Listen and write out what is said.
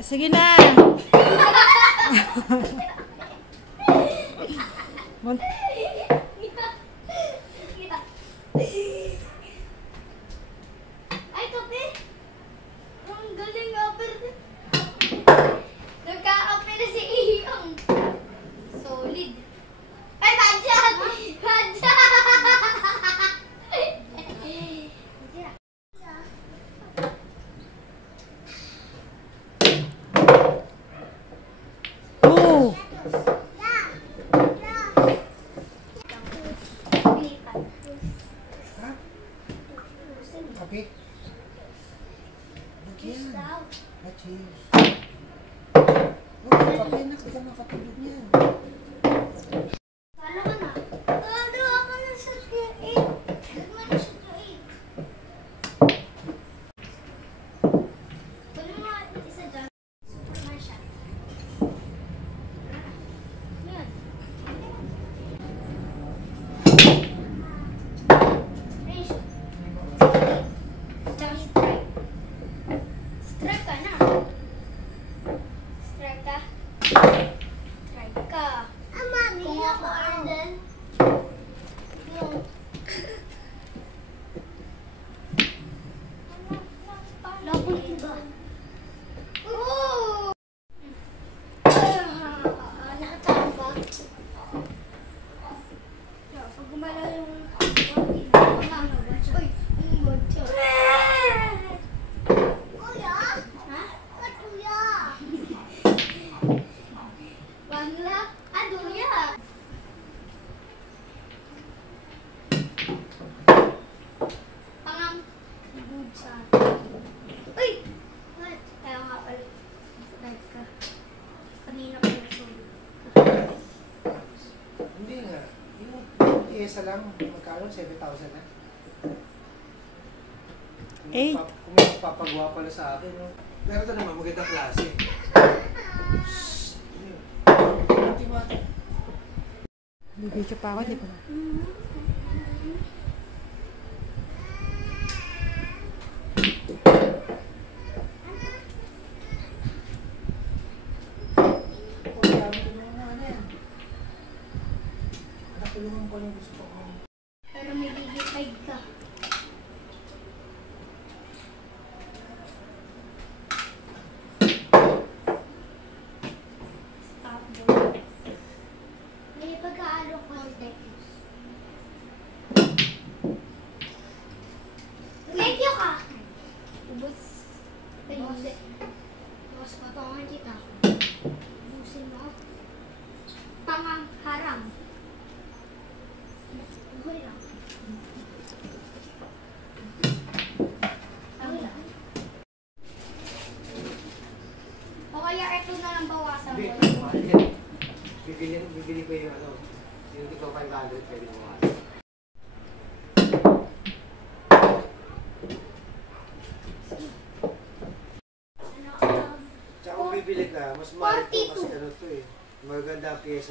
Sige na. Ay, kape. Ang galing kape. Nagka-kape na si Iyong. Solid. Ay, badyan! Badyan! Oh! Kape? Lagyan. Cheers. Oh, kape na. Kaya nakatulog niyan. Paano ka na? Paano ako na sa 8? Gagman na sa 8. Paano nga isa dyan? Supermarsia. Yan. Range. Tsaka strike. Strike ka na. Strike ka. Strike ka. Kung ako Arden, yung... Labon ba? Oo! Nakatawa ba? Pag gumala yung... Uy! Ang botyo. Kuya? Ha? Kuya? Wangla? Aduya! Pangam. Budsa. Uy! What? Kaya nga pala. Like ka. Kanina ko nagsulog. Hindi nga. Yung isa lang, magkano? 7,000 na? Kung may magpapagawa pala sa akin, no? Pero ito naman, magandang klase. Bibidyo pa ako, di ba? Nakatulungan ko lang gusto ko. Pero may gigipay ka. Stop boy. May pagkaalo ko ang techniques. Thank you ka! Ubus. Ubus. Ubus patungan kita. Ubusin mo. Pangam haram. Okay lang. Okay lang. O kaya ito na lang bawasan Hindi, mo. mahal yan. Bibili ko yung ano, yung di ko 500 pwede mo mahal. Tsaka kung bibili ka, mas mahal ito kasi ano to eh. Maganda ang pyesa.